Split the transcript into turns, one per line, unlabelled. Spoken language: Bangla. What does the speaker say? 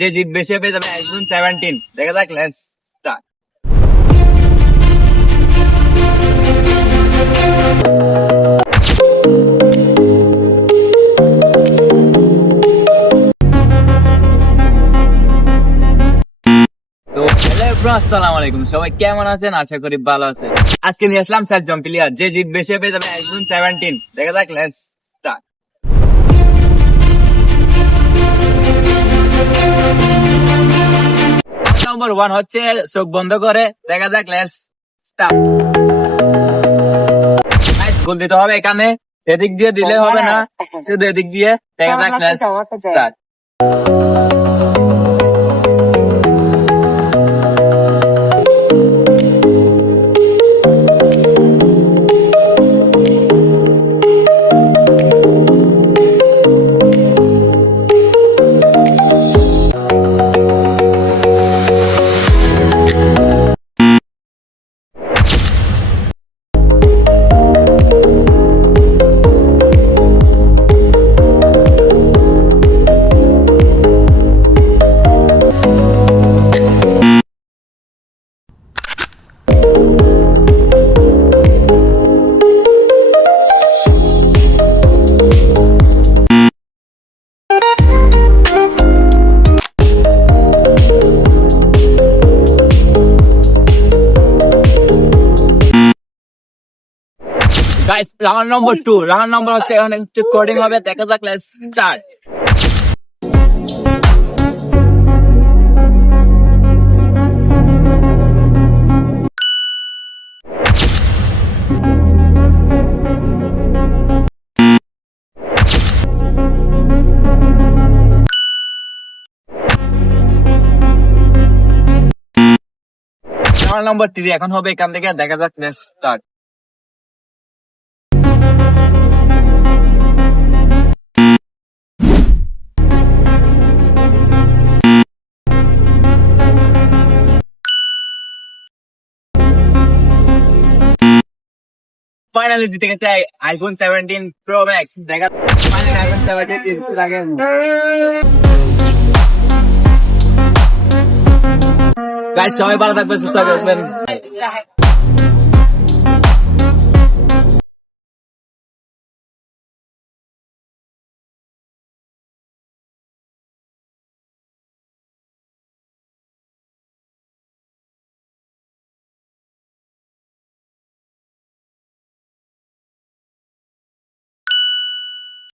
যে জিতবে সে পেয়ে যাবে সেভেন্টিন দেখা যাক আসসালামু আলাইকুম। সবাই কেমন আছেন? আশা করি ভালো আছেন। আজকে নিয়ে আসলাম স্যার জম্পিলিয়ার। যে জিতবে সে পেয়ে যাবে আইফোন সেভেন্টিন দেখা যাক লেটস ওয়ান হচ্ছে চোখ বন্ধ করে। দেখা যাক লেস স্টার্ট গোল দিতে হবে এখানে। এদিক দিয়ে দিলে হবে না। শুধু এদিক দিয়ে। দেখা যাক let's start guys round number two round number হচ্ছে এখানে কোডিং হবে. দেখা যাক লেটস স্টার্ট নম্বর থ্রি এখন হবে এখান থেকে। দেখা যাক লেটস স্টার্ট ফাইনালি জিতে গেছে আইফোন সেভেন্টিন প্রো ম্যাক্স দেখা আইফোন সেভেন্টিন সবাই ভালো থাকবেন, সুস্থ থাকবেন।